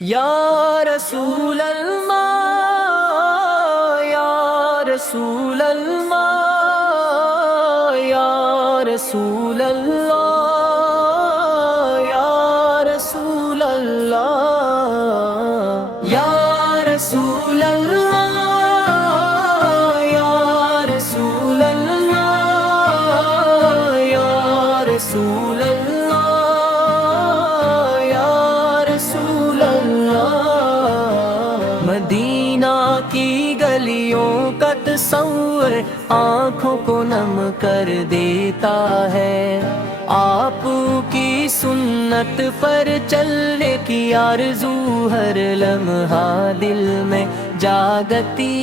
یا رسول اللہ، یا رسول اللہ، یا رسول اللہ، یا رسول اللہ، یا رسول اللہ، یا رسول اللہ، یا رسول اللہ، یا رسول اللہ۔ مدینہ کی گلیوں کا تصور آنکھوں کو نم کر دیتا ہے، آپ کی سنت پر چلنے کی آرزو ہر لمحہ دل میں جاگتی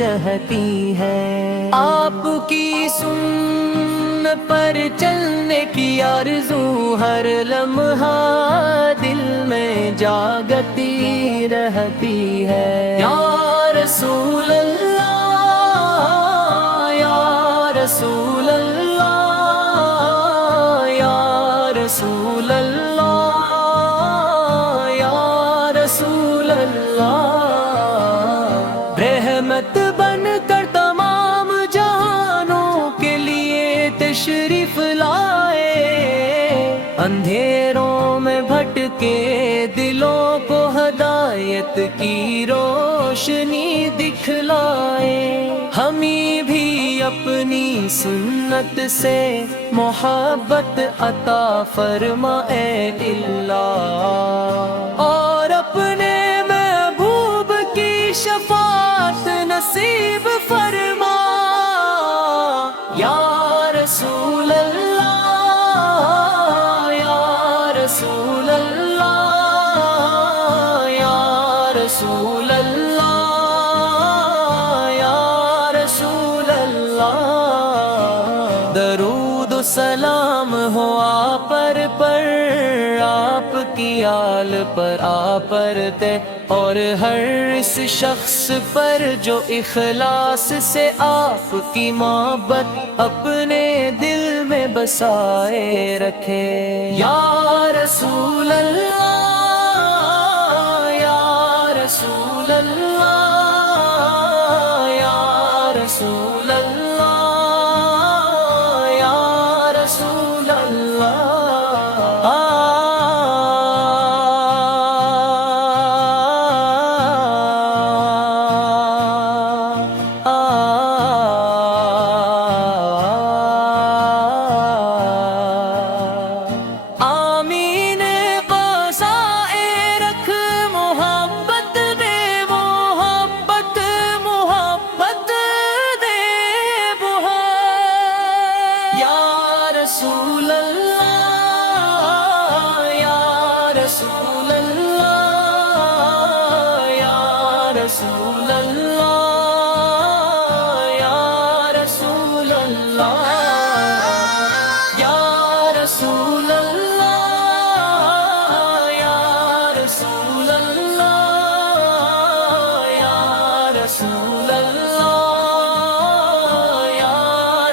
رہتی ہے، آپ کی سنت پر چلنے کی آرزو ہر لمحہ دل میں جاگتی رہتی ہے۔ یا رسول اللہ، یا رسول اللہ، یا رسول اللہ، یا رسول اللہ، رحمت بن کر تمام جہانوں کے لیے تشریف لائے، اندھیروں میں بھٹکے دلوں کو ہدایت کی روشنی دکھلائے، ہمیں بھی اپنی سنت سے محبت عطا فرما اے اللہ، اور اپنے محبوب کی شفاعت نصیب فرما۔ یا رسول اللہ، یا رسول اللہ، یا رسول اللہ، یا رسول اللہ، درود و سلام ہو آپ پر آپ کی آل پر آپ تے، اور ہر اس شخص پر جو اخلاص سے آپ کی محبت اپنے دل میں بسائے رکھے۔ یا رسول اللہ، یا رسول اللہ، یا رسول اللہ، یا رسول اللہ۔ آمین قضائے رکھ محبت دے، محبت محبت دے محبت۔ یا رسول اللہ، یا رسول اللہ، یا رسول اللہ، یا رسول اللہ، یا رسول اللہ، یا رسول اللہ، یا رسول اللہ، یا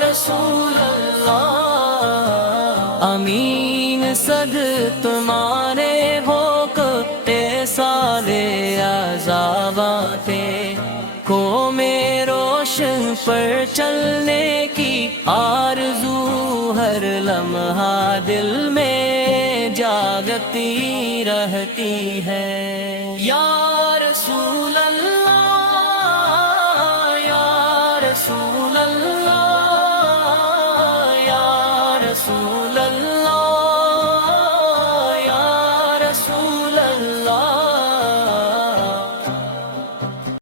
رسول اللہ۔ امین صد تمہارے ہوکتے سالے عذاباتے کو میں روشن پر چلنے کی آرزو ہر لمحہ دل میں جاگتی رہتی ہے۔ یا